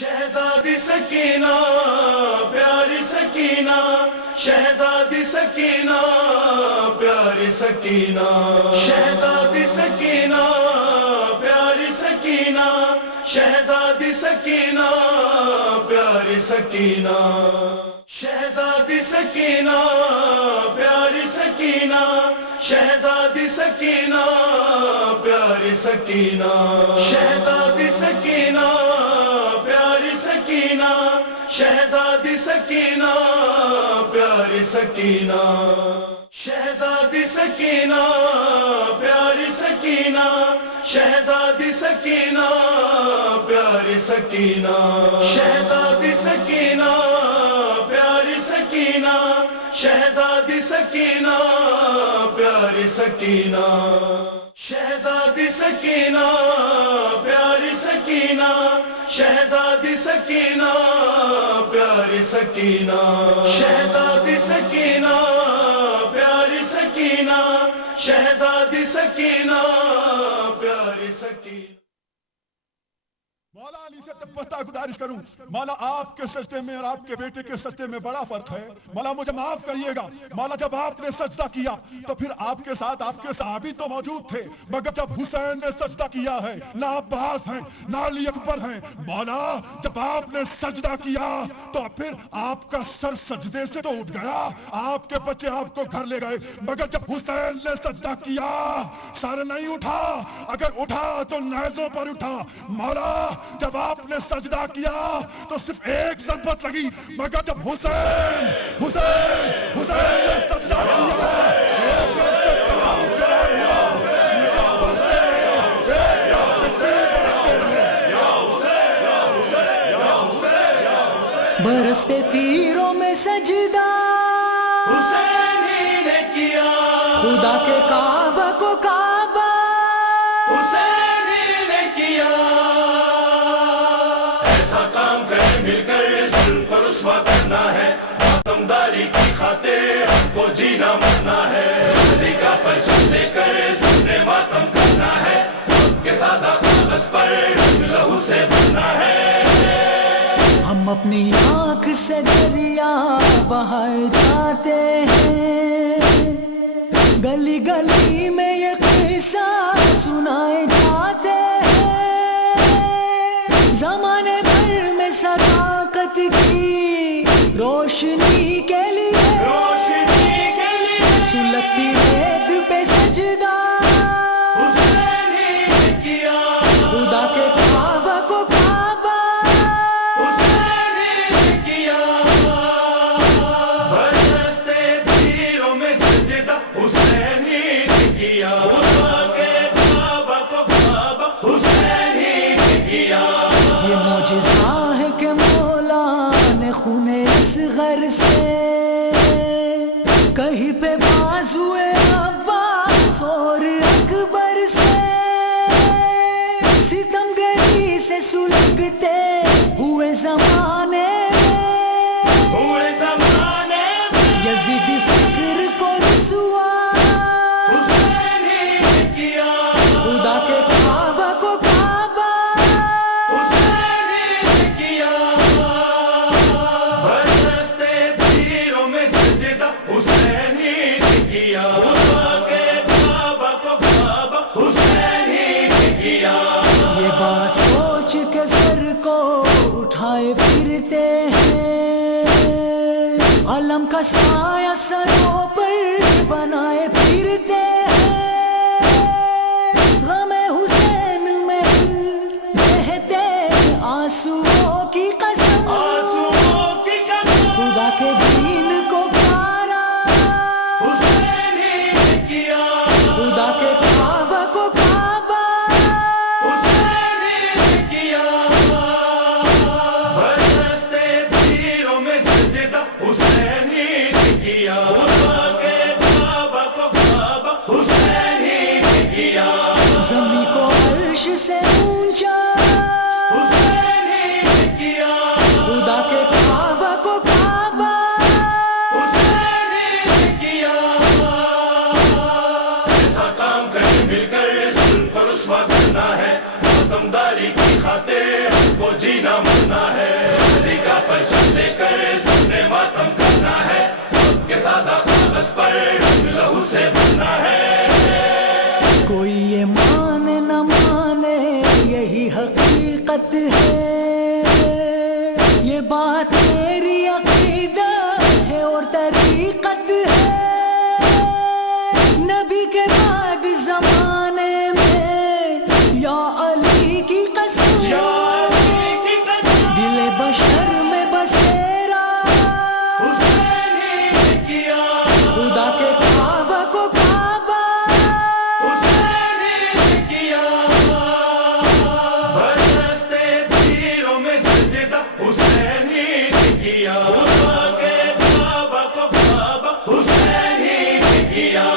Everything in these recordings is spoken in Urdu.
شہزادی سکینہ پیاری سکینہ، شہزادی سکینہ پیاری سکینہ، شہزادی سکینہ پیاری سکینہ، شہزادی سکینہ پیاری سکینہ، شہزادی سکینہ پیاری سکینہ، شہزادی سکینہ پیاری سکینہ، شہزادی سکینہ پیاری سکینہ، شہزادی سکینہ پیاری سکینہ، شہزادی سکینہ پیاری سکینہ، شہزادی سکینہ پیاری سکینہ، شہزادی سکینہ پیاری سکینہ، شہزادی سکینہ پیاری سکینہ، شہزادی سکینہ پیاری سکینہ، شہزادی سکینہ پیاری سکینہ، شہزادی سکینہ پیاری سکینہ، شہزادی سکینہ پیاری سکینہ۔ مولا علی سے تبتہ گزارش کروں، مولا آپ کے سجدے میں اور آپ کے بیٹے کے سجدے میں بڑا فرق ہے، مولا مجھے معاف کریے گا۔ مولا جب آپ نے سجدہ کیا تو پھر آپ کے ساتھ آپ کے صحابی تو موجود تھے، مگر جب حسین نے سجدہ کیا ہے نہ عباس ہیں نہ علی اکبر ہیں۔ مولا جب آپ نے سجدہ کیا تو پھر آپ کا سر سجدے سے تو اٹھ گیا، آپ کے بچے آپ کو گھر لے گئے، مگر جب حسین نے سجدہ کیا سر نہیں اٹھا، اگر اٹھا تو نیزوں پر اٹھا۔ مولا جب آپ نے سجدہ کیا تو صرف ایک ضربت لگی، مگر جب حسین نے سجدہ کیا ایک طرف سے تمام سلام ہوا، سب بستے رہے، ایک طرف سے فری برستے رہے۔ برستے تیروں میں سجدہ حسین ہی نے کیا، خدا کے کعبہ کو کعبہ حسین ہی نے کیا۔ ایسا کام کرے مل کر ظلم کو رسوا کرنا ہے، ماتم داری کی خاطر ہم کو جینا مرنا ہے، غازی کا پرچم لے کر سب نے ماتم کرنا ہے، خود کے سادہ کاغذ پر لہو سے بھرنا ہے۔ ہم اپنی آنکھ سے دریا بہائے جاتے ہیں، گلی گلی میں یہ قصہ سنائے جاتے ہیں، زمانے بھر میں صداقت کی روشنی کے لیے سلگتی ریت پہ سجدہ حسین ہی نے کیا، خدا کے کعبہ کو کعبہ حسین ہی نے کیا۔ برستے تیروں میں سجدہ حسین ہی نے کیا، خدا کے کعبہ کو کعبہ حسین ہی نے کیا۔ یہ معجزہ ہے کہ مولا نے خون اصغر سے کہیں پہ بازوئے عباس اور اکبر سے ستم گری سے سلگتے ہوئے زمانے یزید فکر کو رسوا حسین ہی نے کیا، خدا کے کعبہ کو کعبہ حسین ہی نے کیا۔ برستے تیروں میں سجدہ حسین ہی نے کیا، خدا کے کعبہ کو کعبہ حسین ہی نے کیا۔ یہ بات سوچ کے سر کو اٹھائے پھرتے ہیں، علم کا سایہ سروں پر بنائے پھرتے ہیں، غم حسین میں بہتے آنسوؤں کی قسم، آنسوؤں کی قسم خدا کے دین کو پیارا حسین ہی نے کیا، خدا کے کعبہ کو کعبہ حسین ہی نے کیا۔ برستے تیروں میں سجدہ حسین ہی نے کیا، خدا کوئی یہ مانے نہ مانے یہی حقیقت ہے، یہ بات میری عقیدت ہے اور طریقت ہے، نبی کے بعد زمانے میں یا علی کی قسم، دل بشر میں بسیرا حسین ہی نے کیا، خدا کے کعبہ کو کعبہ حسین ہی نے کیا، برستے تیروں میں سجدہ حسین ہی نے کیا، خدا کے کعبہ کو کعبہ حسین ہی نے کیا۔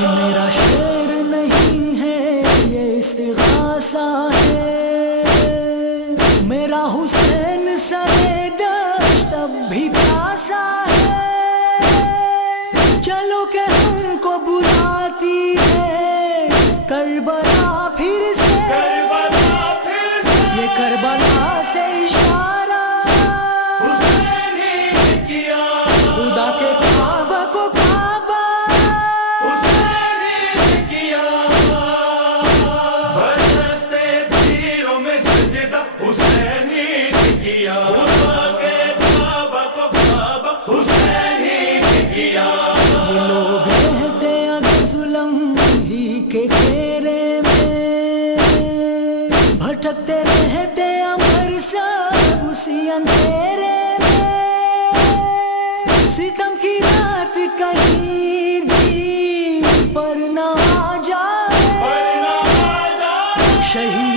یہ میرا شعر نہیں ہے یہ استغاثہ ہے، میرا حسین سرے دشت اب بھی پیاسا ہے، چلو کہ ہم کو بلاتی ہے کربلا پھر سے، کربلا پھر سے یہ کربلا سے اشارہ حسین ہی نے کیا، خدا کے کعبہ کو کعبہ حسین ہی نے کیا، برستے تیروں میں سجدہ حسین ہی نے کیا، خدا کے کعبہ کو کعبہ حسین ہی نے کیا۔ یہ لوگ رہتے اگر ظلم ہی کے گھیرے میں، بھٹکتے رہتے امر سب اسی اندھیرے میں، ستم کی رات کہیں بھی پر نہ آ جائے، شہید